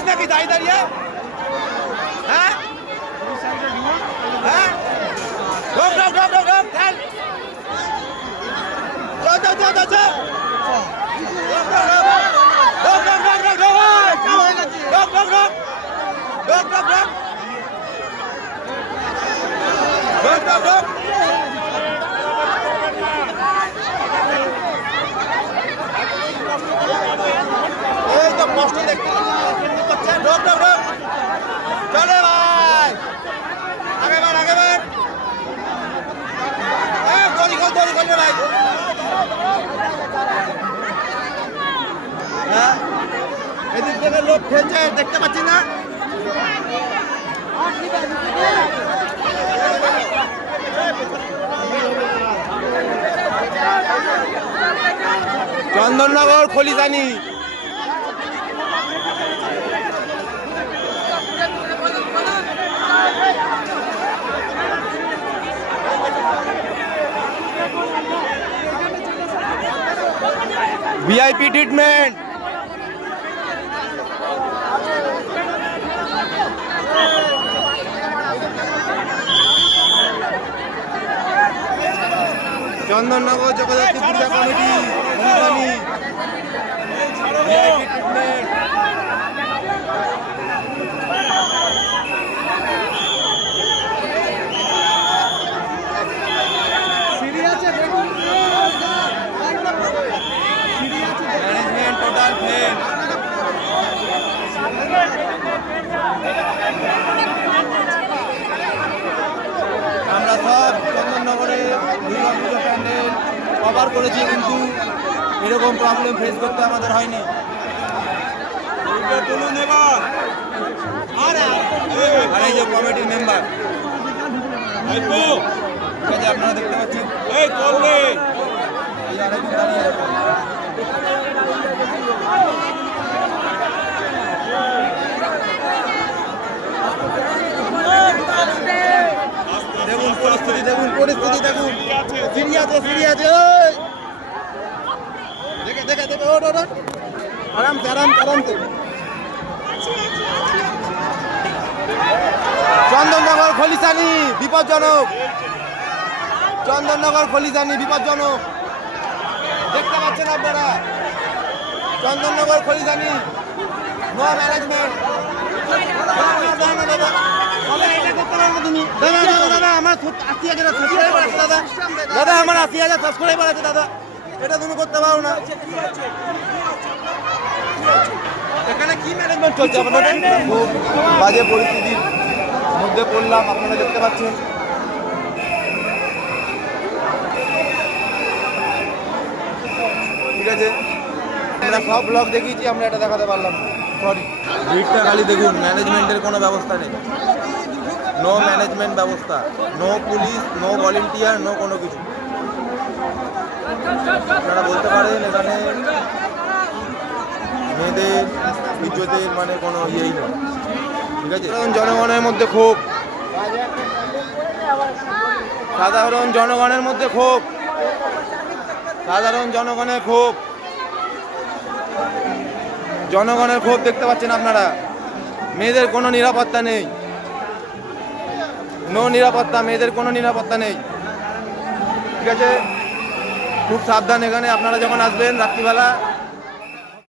किसने की दाई दर है এদিক থেকে লোক খেলছে দেখতে পাচ্ছি না। Chandannagar খলিদানি VIP treatment Chandannagar Jagaddhatri Puja committee VIP treatment management total fail আমরা সব চন্দননগরে দুর্গা পুজো প্যান্ডেল কভার করেছি, কিন্তু এরকম প্রবলেম ফেস করতে আমাদের হয়নি আপনারা দেখতে পাচ্ছেন। দেখুন, পরিস্থিতি দেখুন পরিস্থিতি দেখুন দেখে দেখে চন্দননগর খলিসানি বিপজ্জনক চন্দননগর খলিসানি বিপজ্জনক দেখতে পাচ্ছেন আপনারা চন্দননগর খলিসানি নো ম্যানেজমেন্ট দাদা আমার আশি হাজার সাবস্ক্রাইবার আছে দাদা। দাদা আমার আশি হাজার সাবস্ক্রাইবার আছে দাদা। এটা তুমি করতে পারো না। এখানে কি ম্যানেজমেন্ট চলছে? আপনাদের খুব বাজে পরিস্থিতির মধ্যে পড়লাম আপনারা দেখতে পাচ্ছেন। ঠিক আছে। আমরা সব ব্লগ দেখিয়েছি আমরা এটা দেখাতে পারলাম সরি ভিড়টা খালি দেখুন ম্যানেজমেন্টের কোনো ব্যবস্থা নেই। নো ম্যানেজমেন্ট ব্যবস্থা no police no volunteer no কোনো কিছু। আপনারা বলতে পারেন, এখানে মেয়েদের ইজ্জতের মানে কোনো ইয়েই নেই। ঠিক আছে? জনগণের মধ্যে ক্ষোভ। সাধারণ জনগণের মধ্যে ক্ষোভ। সাধারণ জনগণের ক্ষোভ। জনগণের ক্ষোভ দেখতে পাচ্ছেন আপনারা। মেয়েদের কোনো নিরাপত্তা নেই। নো নিরাপত্তা, মেয়েদের কোনো নিরাপত্তা নেই। ঠিক আছে? খুব সাবধান এখানে। আপনারা যখন আসবেন রাত্রিবেলা